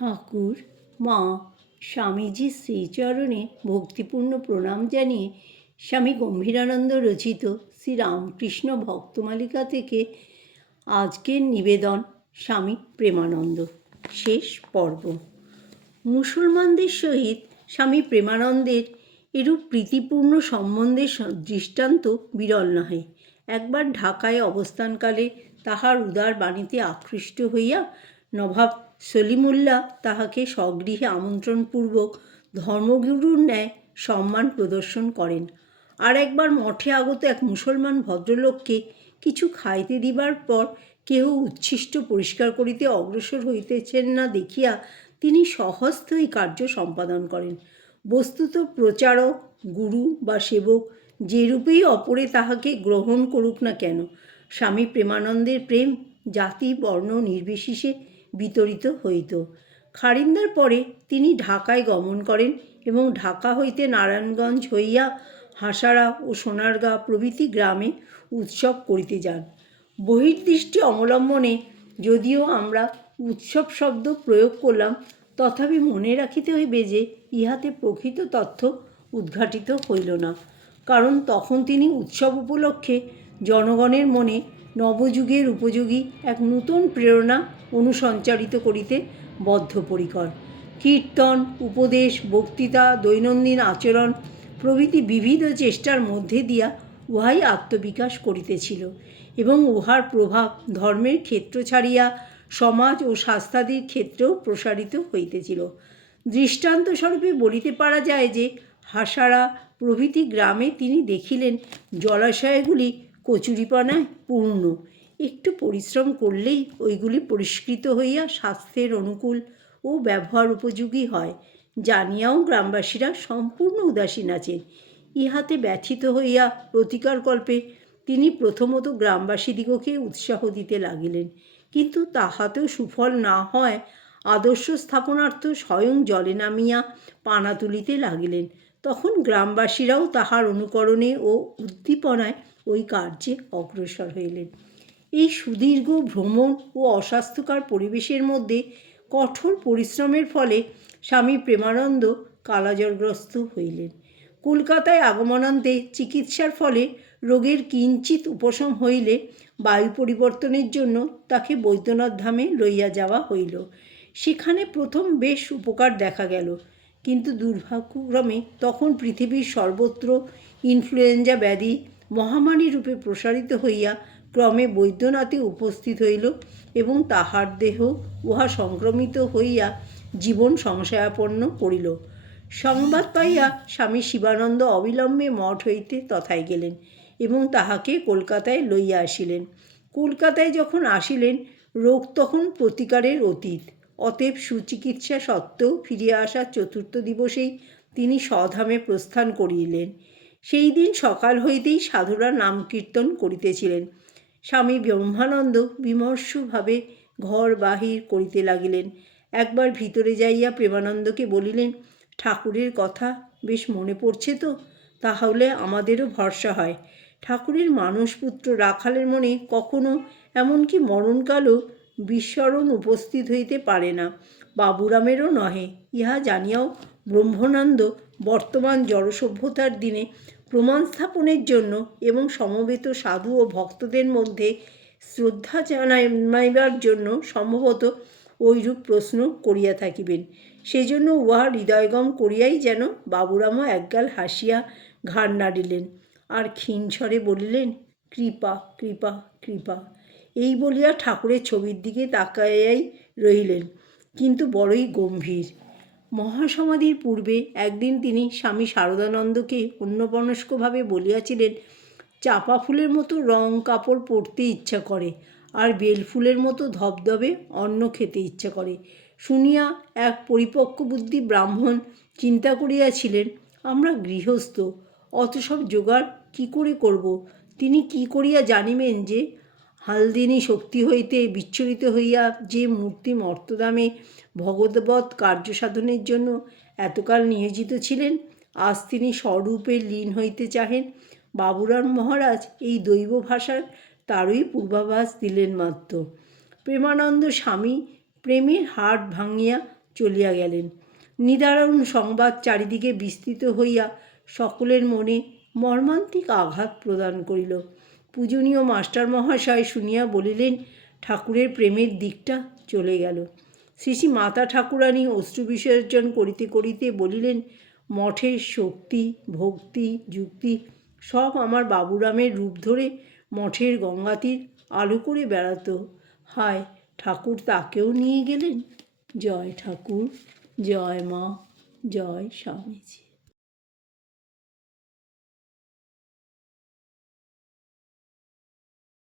ঠাকুর, মা, স্বামীজির শ্রীচরণে ভক্তিপূর্ণ প্রণাম জানিয়ে স্বামী গম্ভীরানন্দ রচিত শ্রীরামকৃষ্ণ ভক্তমালিকা থেকে আজকের নিবেদন স্বামী প্রেমানন্দ, শেষ পর্ব। মুসলমানদের সহিত স্বামী প্রেমানন্দের এরূপ প্রীতিপূর্ণ সম্বন্ধের দৃষ্টান্ত বিরল নহে। একবার ঢাকায় অবস্থানকালে তাহার উদার বাণীতে আকৃষ্ট হইয়া নবাব সলিমুল্লাহ তাহাকে স্বগৃহে আমন্ত্রণপূর্বক ধর্মগুরুর ন্যায় সম্মান প্রদর্শন করেন। আর একবার মঠে আগত এক মুসলমান ভদ্রলোককে কিছু খাইতে দিবার পর কেহ উচ্ছিষ্ট পরিষ্কার করিতে অগ্রসর হইতেছেন না দেখিয়া তিনি স্বহস্তে এই কার্য সম্পাদন করেন। বস্তুত প্রচারক, গুরু বা সেবক যেরূপেই অপরে তাহাকে গ্রহণ করুক না কেন, স্বামী প্রেমানন্দের প্রেম জাতি বর্ণ নির্বিশেষে বিতরিত হইত। খারিন্দার পরে তিনি ঢাকায় গমন করেন এবং ঢাকা হইতে নারায়ণগঞ্জ হইয়া হাসারা ও সোনারগাঁ প্রভৃতি গ্রামে উৎসব করিতে যান। বহির্দৃষ্টি অবলম্বনে যদিও আমরা উৎসব শব্দ প্রয়োগ করলাম, তথাপি মনে রাখিতে হইবে যে ইহাতে প্রকৃত তথ্য উদ্ঘাটিত হইল না, কারণ তখন তিনি উৎসব উপলক্ষে জনগণের মনে নবযুগের উপযোগী এক নূতন প্রেরণা অনুসঞ্চারিত করিতে বদ্ধপরিকর। কীর্তন, উপদেশ, বক্তৃতা, দৈনন্দিন আচরণ প্রভৃতি বিবিধ চেষ্টার মধ্যে দিয়া উহাই আত্মবিকাশ করিতেছিল এবং উহার প্রভাব ধর্মের ক্ষেত্র ছাড়িয়া সমাজ ও শাস্ত্রাদির ক্ষেত্রেও প্রসারিত হইতেছিল। দৃষ্টান্তস্বরূপে বলিতে পারা যায় যে হাসারা প্রভৃতি গ্রামে তিনি দেখিলেন জলাশয়গুলি কচুরিপানায় পূর্ণ। একটু পরিশ্রম করলেই ওইগুলি পরিষ্কৃত হইয়া স্বাস্থ্যের অনুকূল ও ব্যবহার উপযোগী হয়, জানিয়াও গ্রামবাসীরা সম্পূর্ণ উদাসীন আছেন। ইহাতে ব্যথিত হইয়া প্রতিকারকল্পে তিনি প্রথমত গ্রামবাসীদিগকে উৎসাহ দিতে লাগিলেন, কিন্তু তাহাতেও সুফল না হয় আদর্শ স্থাপনার্থ স্বয়ং জলে নামিয়া পানা তুলিতে লাগিলেন। তখন গ্রামবাসীরাও তাহার অনুকরণে ও উদ্দীপনায় ওই কার্যে অগ্রসর হইলেন। এই সুদীর্ঘ ভ্রমণ ও অস্বাস্থ্যকর পরিবেশের মধ্যে কঠোর পরিশ্রমের ফলে স্বামী প্রেমানন্দ কালাজ্বরগ্রস্ত হইলেন। কলকাতায় আগমনান্তে চিকিৎসার ফলে রোগের কিঞ্চিৎ উপশম হইলে বায়ু পরিবর্তনের জন্য তাকে বৈদ্যনাথ ধামে লইয়া যাওয়া হইল। সেখানে প্রথম বেশ উপকার দেখা গেল, কিন্তু দুর্ভাগ্যক্রমে তখন পৃথিবীর সর্বত্র ইনফ্লুয়েঞ্জা ব্যাধি মহামারী রূপে প্রসারিত হইয়া ক্রমে বৈদ্যনাথে উপস্থিত হইল এবং তাহার দেহ উহা সংক্রমিত হইয়া জীবন সংশয়াপন্ন করিল। সংবাদ পাইয়া স্বামী শিবানন্দ অবিলম্বে মঠ হইতে তথায় গেলেন এবং তাহাকে কলকাতায় লইয়া আসিলেন। কলকাতায় যখন আসিলেন, রোগ তখন প্রতিকারের অতীত। অতএব সুচিকিৎসা সত্ত্বেও ফিরিয়া আসার চতুর্থ দিবসেই তিনি স্বধামে প্রস্থান করিলেন। সেই দিন সকাল হইতেই সাধুরা নাম কীর্তন করিতেছিলেন। স্বামী ব্রহ্মানন্দ বিমর্ষভাবে ঘর বাহির করিতে লাগিলেন। একবার ভিতরে যাইয়া প্রেমানন্দকে বলিলেন, ঠাকুরের কথা বেশ মনে পড়ছে তো? তাহলে আমাদেরও ভরসা হয়। ঠাকুরের মানসপুত্র রাখালের মনে কখনো এমনকি মরণকালও বিস্মরণ উপস্থিত হইতে পারে না, বাবুরামেরও নহে। ইহা জানিয়াও ব্রহ্মানন্দ বর্তমান জড়সভ্যতার দিনে প্রমাণ স্থাপনের জন্য এবং সমবেত সাধু ও ভক্তদের মধ্যে শ্রদ্ধা জানাইবার জন্য সম্ভবত ওইরূপ প্রশ্ন করিয়া থাকিবেন। সেজন্য উহা হৃদয়ঙ্গম করিয়াই যেন বাবুরামও একগাল হাসিয়া ঘাড় নাড়িলেন আর ক্ষীণ স্বরে বলিলেন, কৃপা কৃপা কৃপা। এই বলিয়া ঠাকুরের ছবির দিকে তাকাইয়াই রহিলেন, কিন্তু বড়ই গম্ভীর। মহাসমাধির পূর্বে একদিন তিনি স্বামী শারদানন্দকে অন্যমনস্কভাবে বলিয়াছিলেন, চাপা ফুলের মতো রং কাপড় পরতে ইচ্ছা করে আর বেলফুলের মতো ধবধবে অন্ন খেতে ইচ্ছা করে। শুনিয়া এক পরিপক্ব বুদ্ধি ব্রাহ্মণ চিন্তা করিয়াছিলেন, আমরা গৃহস্থ, অত সব জোগাড় কী করে করব? তিনি কি করিয়া জানিবেন যে হালদিনী শক্তি হইতে বিচ্ছুরিত হইয়া যে মূর্তি মর্তধামে ভগবৎ কার্যসাধনের জন্য এতকাল নিয়োজিত ছিলেন, আজ তিনি স্বরূপে লীন হইতে চাহেন? বাবুরাম মহারাজ এই দৈব ভাষার তারই পূর্বাভাস দিলেন মাত্র। প্রেমানন্দ স্বামী প্রেমের হাট ভাঙিয়া চলিয়া গেলেন। নিদারুণ সংবাদ চারিদিকে বিস্তৃত হইয়া সকলের মনে মর্মান্তিক আঘাত প্রদান করিল। পূজনীয় মাস্টার মহাশয় শুনিয়া বলিলেন, ঠাকুরের প্রেমের দিকটা চলে গেল। শ্রী শ্রী মাতা ঠাকুরানী অশ্রু বিসর্জন করিতে করিতে বলিলেন, মঠের শক্তি, ভক্তি, যুক্তি সব আমার বাবুরামের রূপ ধরে মঠের গঙ্গাতীর আলো করে বেড়াত। হায়, ঠাকুর তাকেও নিয়ে গেলেন। জয় ঠাকুর, জয় মা, জয় স্বামীজি।